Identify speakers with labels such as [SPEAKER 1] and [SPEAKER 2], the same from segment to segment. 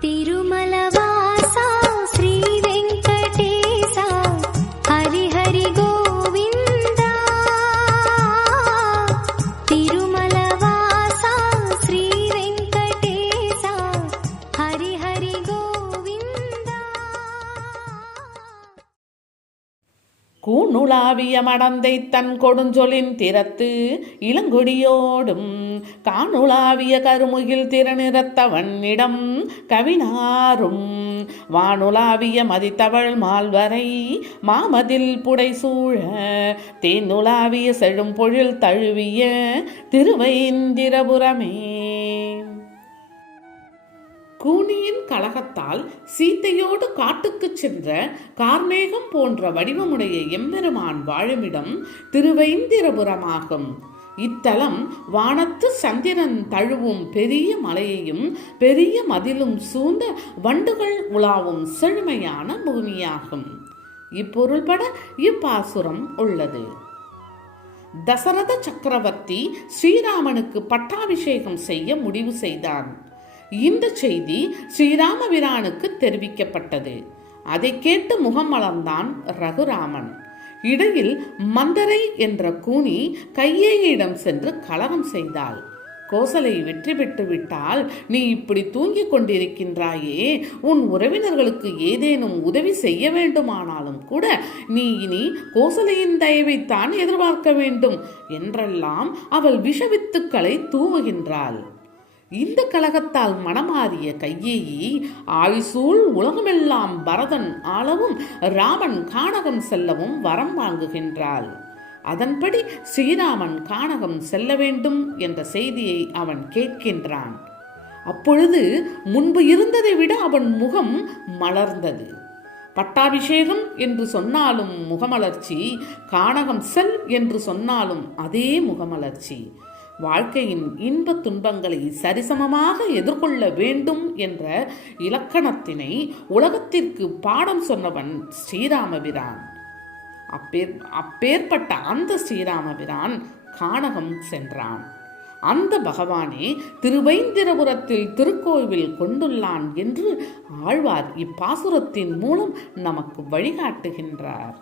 [SPEAKER 1] తిరుమలవా?
[SPEAKER 2] கூணுலாவிய மடந்தை தன் கொடுஞ்சொலின் திறத்து இளங்கொடியோடும் காணுலாவிய கருமுகில் திறனிறத்தவனிடம் கவினாரும் வானுலாவிய மதித்தவள் மால்வரை மாமதில் புடைசூழ தேனுலாவிய செழும் பொழில் தழுவிய திருவைந்திரபுரமே. கூனியின் கலகத்தால் சீத்தையோடு காட்டுக்குச் சென்ற கார்மேகம் போன்ற வடிவமுடைய எம்பெருமான் வாழுமிடம் திருவைந்திரபுரமாகும். இத்தலம் வானத்து சந்திரன் தழுவும் பெரிய மலையையும் பெரிய மதிலும் சூழ்ந்த வண்டுகள் உலாவும் செழுமையான பூமியாகும். இப்பொருள்பட இப்பாசுரம் உள்ளது. தசரத சக்கரவர்த்தி ஸ்ரீராமனுக்கு பட்டாபிஷேகம் செய்ய முடிவு செய்தான். இந்த செய்தி ஸ்ரீராமபிரானுக்கு தெரிவிக்கப்பட்டது. அதை கேட்டு முகமலர்ந்தான் ரகுராமன். இடையில் மந்தரை என்ற கூனி கையேயிடம் சென்று கலகம் செய்தாள். கோசலை வெற்றி பெற்று விட்டால் நீ இப்படி தூங்கிக் கொண்டிருக்கின்றாயே. உன் உறவினர்களுக்கு ஏதேனும் உதவி செய்ய வேண்டுமானாலும் கூட நீ இனி கோசலையின் தயவைத்தான் எதிர்பார்க்க வேண்டும் என்றெல்லாம் அவள் விஷவித்துக்களை தூவுகின்றாள். இந்த கழகத்தால் மனமாறிய கையேயி ஆயுசூழ் உலகமெல்லாம் பரதன் ஆளவும் ராமன் கானகம் செல்லவும் வரம் வாங்குகின்றாள். அதன்படி ஸ்ரீராமன் கானகம் செல்ல வேண்டும் என்ற செய்தியை அவன் கேட்கின்றான். அப்பொழுது முன்பு இருந்ததை விட அவன் முகம் மலர்ந்தது. பட்டாபிஷேகம் என்று சொன்னாலும் முகமலர்ச்சி கானகம் செல் என்று சொன்னாலும் அதே முகமலர்ச்சி. வாழ்க்கையின் இன்ப துன்பங்களை சரிசமமாக எதிர்கொள்ள வேண்டும் என்ற இலக்கணத்தினை உலகத்திற்கு பாடம் சொன்னவன் ஸ்ரீராமபிரான். அப்பேர் அப்பேற்பட்ட அந்த ஸ்ரீராமபிரான் கானகம் சென்றான். அந்த பகவானே திருவைந்திரபுரத்தில் திருக்கோவில் கொண்டுள்ளான் என்று ஆழ்வார் இப்பாசுரத்தின் மூலம் நமக்கு வழிகாட்டுகின்றார்.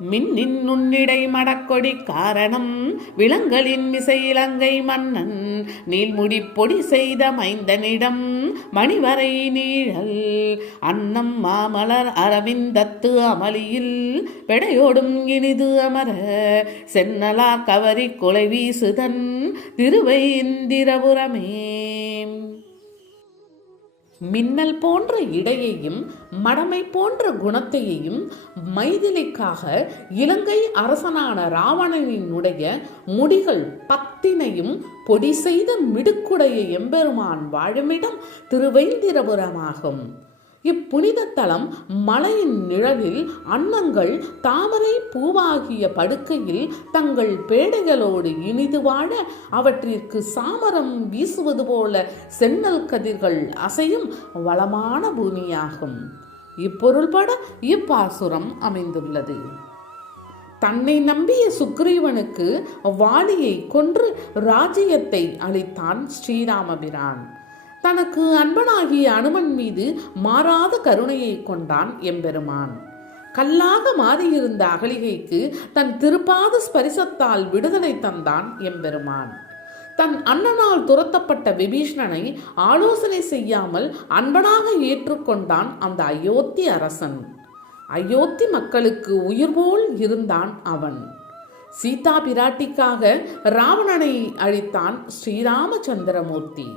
[SPEAKER 2] மின்னின் நுண்ணிடை மடக்கொடி காரணம் விலங்களின் மிசை இலங்கை மன்னன் நீள்முடி பொடி செய்த மைந்தனிடம் மணிவரை நீழல். அன்னம் மாமலர் அரவிந்தத்து அமளியில் பெடையோடும் இனிது அமர சென்னலா கவரி கொலை வீசுதன் திருவை இந்திரபுரமே. மின்னல் போன்ற இடையையும் மடமை போன்ற குணத்தையும் மைதிலிக்காக இலங்கை அரசனான ராவணனினுடைய முடிகள் பத்தினையும் பொடி செய்த மிடுக்குடைய எம்பெருமான் வாழுமிடம் திருவைந்திரபுரமாகும். இப்புனித தலம் மலையின் நிழலில் அன்னங்கள் தாமரை பூவாகிய படுக்கையில் தங்கள் பேடைகளோடு இனிது வாழ அவற்றிற்கு சாமரம் வீசுவது போல சென்னல் கதிர்கள் அசையும் வளமான பூமியாகும். இப்பொருள்பட இப்பாசுரம் அமைந்துள்ளது. தன்னை நம்பிய சுக்ரீவனுக்கு வாலியை கொன்று ராஜ்யத்தை அளித்தான் ஸ்ரீராமபிரான். தனக்கு அன்பனாகிய அனுமன் மீது மாறாத கருணையை கொண்டான் எம்பெருமான். கல்லாக மாறியிருந்த அகலிகைக்கு தன் திருப்பாத ஸ்பரிசத்தால் விடுதலை தந்தான் எம்பெருமான். தன் அண்ணனால் துரத்தப்பட்ட விபீஷ்ணனை ஆலோசனை செய்யாமல் அன்பனாக ஏற்றுக்கொண்டான் அந்த அயோத்தி அரசன். அயோத்தி மக்களுக்கு உயிர் போல் இருந்தான் அவன். சீதா பிராட்டிக்காக ராவணனை அழித்தான் ஸ்ரீராமச்சந்திரமூர்த்தி.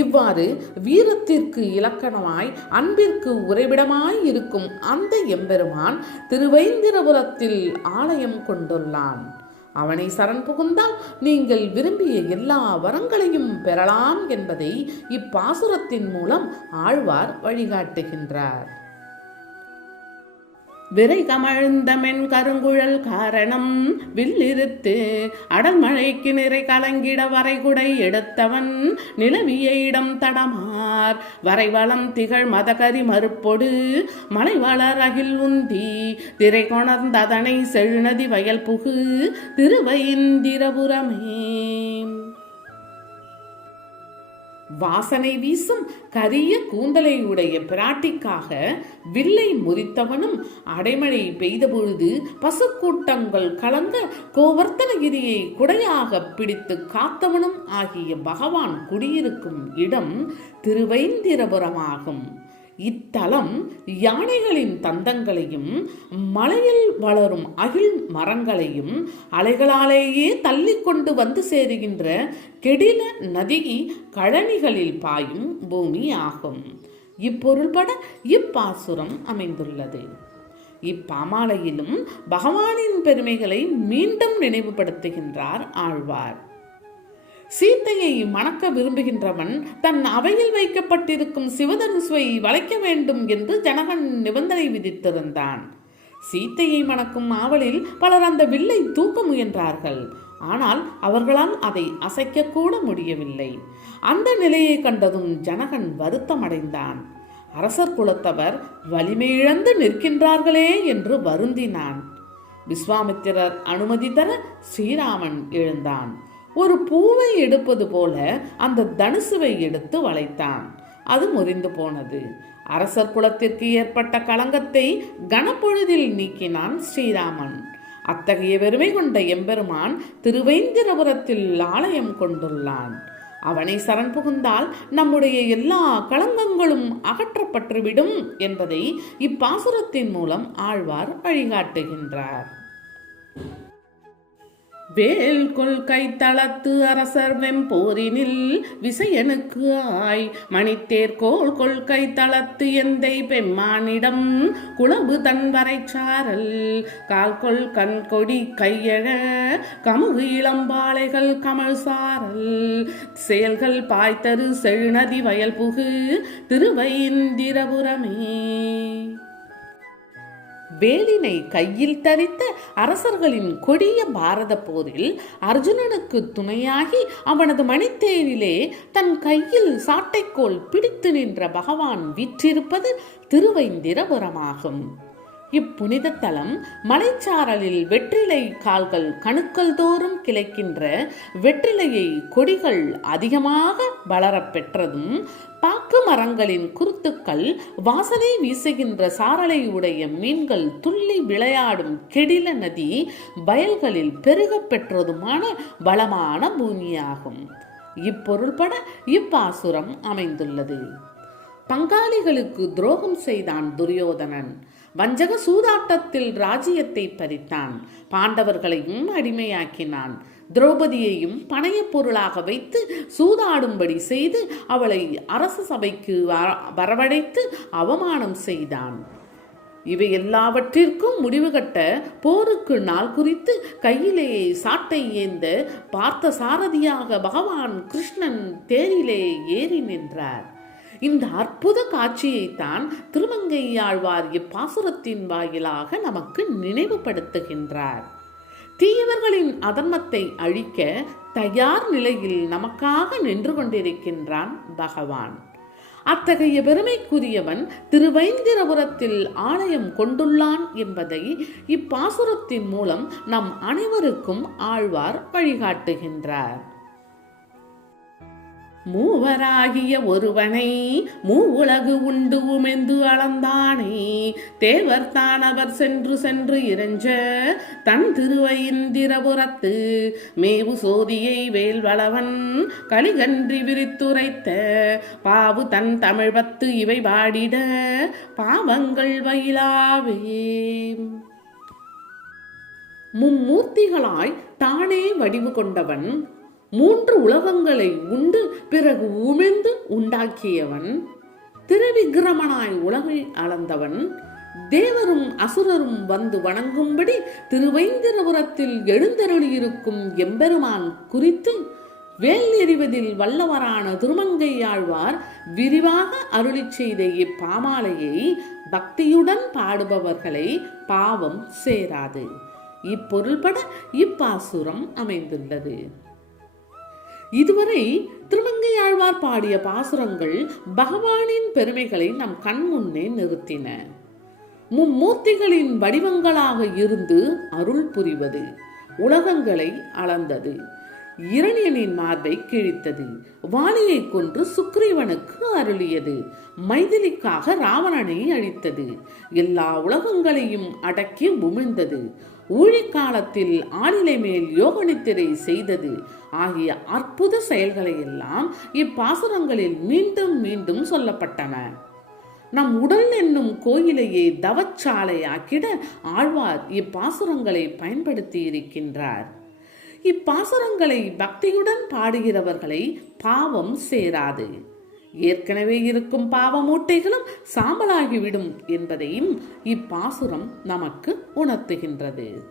[SPEAKER 2] இவ்வாறு வீரத்திற்கு இலக்கணமாய் அன்பிற்கு உறைவிடமாய் இருக்கும் அந்த எம்பெருமான் திருவைந்திரபுரத்தில் ஆலயம் கொண்டுள்ளான். அவனை சரண் புகுந்தால் நீங்கள் விரும்பிய எல்லா வரங்களையும் பெறலாம் என்பதை இப்பாசுரத்தின் மூலம் ஆழ்வார் வழிகாட்டுகின்றார். விரை கமழ்ந்த மென் கருங்குழல் காரணம் வில்லிருத்து அடல்மழைக்கு நிறை கலங்கிட வரைகுடை எடுத்தவன் நிலவிய இடம் தடமார். வரைவளம் திகழ் மதகரி மறுப்பொடு மலை வளர் அகில் உந்தி திரை கொணர்ந்ததனை செழுநதி வயல் புகு திருவைந்திரபுரமே வாசனை வீசும் கரிய கூந்தலை உடைய பிராட்டிக்காக வில்லை முறித்தவனும் அடைமழை பெய்தபொழுது பசுக்கூட்டங்கள் கலங்க கோவர்த்தனகிரியை குடையாக பிடித்து காத்தவனும் ஆகிய பகவான் குடியிருக்கும் இடம் திருவைந்திரபுரமாகும். இத்தலம் யானைகளின் தந்தங்களையும் மலையில் வளரும் அகில் மரங்களையும் அலைகளாலேயே தள்ளிக்கொண்டு வந்து சேருகின்ற கெடில நதி கழனிகளில் பாயும் பூமி ஆகும் இப்பொருள்பட இப்பாசுரம் அமைந்துள்ளது. இப்பாமாலையிலும் பகவானின் பெருமைகளை மீண்டும் நினைவுபடுத்துகின்றார் ஆழ்வார். சீத்தையை மணக்க விரும்புகின்றவன் தன் அவையில் வைக்கப்பட்டிருக்கும் சிவதனுசுவை வளைக்க வேண்டும் என்று ஜனகன் நிபந்தனை விதித்திருந்தான். சீத்தையை மணக்கும் ஆவலில் பலர் அந்த வில்லை தூக்க முயன்றார்கள். ஆனால் அவர்களால் அதை அசைக்கக்கூட முடியவில்லை. அந்த நிலையை கண்டதும் ஜனகன் வருத்தமடைந்தான். அரசர் குலத்தவர் வலிமையிழந்து நிற்கின்றார்களே என்று வருந்தினான். விஸ்வாமித்திரர் அனுமதி தர ஸ்ரீராமன் எழுந்தான். ஒரு பூவை எடுப்பது போல அந்த தனுசுவை எடுத்து வளைத்தான். அது முறிந்து போனது. அரசர் குலத்திற்கு ஏற்பட்ட களங்கத்தை கனப்பொழுதில் நீக்கினான் ஸ்ரீராமன். அத்தகைய பெருமை கொண்ட எம்பெருமான் திருவேந்திரபுரத்தில் ஆலயம் கொண்டுள்ளான். அவனை சரண் புகுந்தால் நம்முடைய எல்லா களங்கங்களும் அகற்றப்பட்டுவிடும் என்பதை இப்பாசுரத்தின் மூலம் ஆழ்வார் வழிகாட்டுகின்றார். வேல் கொள்கை தளத்து அரசர் வெம்போரினில் விசையனுக்கு ஆய். மணித்தேர்கோள் கொள்கை தளத்து எந்தை பெம்மானிடம் குளவு தன்வரை சாரல். கால்கொள் கண் கொடி கையழ கமுகு இளம்பாளைகள் கமல் சாரல். செயல்கள் பாய்த்தரு செழுநதி வயல் புகு திருவைந்திரபுரமே வேலினை கையில் தரித்த அரசர்களின் கொடிய பாரத போரில் அர்ஜுனனுக்கு துணையாகி அவனது மணித்தேரிலே தன் கையில் சாட்டைக்கோள் பிடித்து நின்ற பகவான் வீற்றிருப்பது திருவைந்திரபுரமாகும். இப்புனித தலம் மலைச்சாரலில் வெற்றிலை கால்கள் கணுக்கள் தோறும் கிளைக்கின்ற வெற்றிலையை கொடிகள் அதிகமாக வளரப் பெற்றதும் மரங்களின் குருத்துக்கள் வாசனை வீசுகின்ற சாரலை உடைய மீன்கள் துள்ளி விளையாடும் கெடில நதி வயல்களில் பெருக பெற்றதுமான வளமான பூமியாகும். இப்பொருள்பட இப்பாசுரம் அமைந்துள்ளது. பங்காளிகளுக்கு துரோகம் செய்தான் துரியோதனன். வஞ்சக சூதாட்டத்தில் ராஜ்யத்தை பறித்தான். பாண்டவர்களையும் அடிமையாக்கினான். திரௌபதியையும் பணைய பொருளாக வைத்து சூதாடும்படி செய்து அவளை அரச சபைக்கு வர- வரவழைத்து அவமானம் செய்தான். இவை எல்லாவற்றிற்கும் முடிவு கட்ட போருக்கு நாள் குறித்து கையிலே சாட்டை ஏந்த பார்த்த சாரதியாக பகவான் கிருஷ்ணன் தேரிலே ஏறி நின்றார். இந்த அற்புத காட்சியைத்தான் திருமங்கையாழ்வார் இப்பாசுரத்தின் வாயிலாக நமக்கு நினைவுபடுத்துகின்றார். தீயவர்களின் அதர்மத்தை அழிக்க தயார் நிலையில் நமக்காக நின்று கொண்டிருக்கின்றான் பகவான். அத்தகைய பெருமைக்குரியவன் திருவைந்திரபுரத்தில் ஆலயம் கொண்டுள்ளான் என்பதை இப்பாசுரத்தின் மூலம் நம் அனைவருக்கும் ஆழ்வார் வழிகாட்டுகின்றார். மூவராகிய ஒருவனை மூவுலகு உண்டு உமெந்து அளந்தானே. தேவர் தானவர் சென்று சென்று இறைஞ்ச தன் திருவைந்திரபுரத்து மேவு சோதியை வேல்வளவன் கலிகன்றி விரித்துரைத்த பாவு தன் தமிழ்பத்து இவை வாடிட பாவங்கள் வயிலாவே. மும்மூர்த்திகளாய் தானே வடிவு கொண்டவன் மூன்று உலகங்களை உண்டு பிறகு உமிழ்ந்து உண்டாக்கியவன். திருவிக்கிரமனாய் உலகை அளந்தவன். தேவரும் அசுரரும் வந்து வணங்கும்படி திருவைந்திரபுரத்தில் எழுந்தருளியிருக்கும் எம்பெருமான் குறித்து வேல் எறிவதில் வல்லவரான திருமங்கையாழ்வார் விரிவாக அருளிச் செய்த இப்பாமாலையை பக்தியுடன் பாடுபவர்களை பாவம் சேராது. இப்பொருள்பட இப்பாசுரம் அமைந்துள்ளது. இதுவரை திருமங்கையாழ்வார் பாடிய பாசுரங்கள் பகவானின் பெருமைகளை நம் கண் முன்னே நிறுத்தின. மும்மூர்த்திகளின் வடிவங்களாக இருந்து அருள் புரிவது உலகங்களை அளந்தது இரணியனின் மார்பை கிழித்தது வாலியை கொன்று சுக்ரீவனுக்கு அருளியது மைதிலிக்காக ராவணனை அழித்தது எல்லா உலகங்களையும் அடக்கி உமிழ்ந்தது ஊழிக்காலத்தில் ஆளிலை மேல் யோகனித்திரை செய்தது. ஆகிய அற்புத செயல்களை எல்லாம் இப்பாசுரங்களில் மீண்டும் மீண்டும் சொல்லப்பட்டன. நம் உடல் என்னும் கோயிலையே தவச்சாலையாக்கிட ஆழ்வார் இப்பாசுரங்களை பயன்படுத்தி இருக்கின்றார் இப்பாசுரங்களை பக்தியுடன் பாடுகிறவர்களை பாவம் சேராது. ஏற்கனவே இருக்கும் பாவ மூட்டைகளும் சாம்பலாகிவிடும் என்பதையும் இப்பாசுரம் நமக்கு உணர்த்துகின்றது.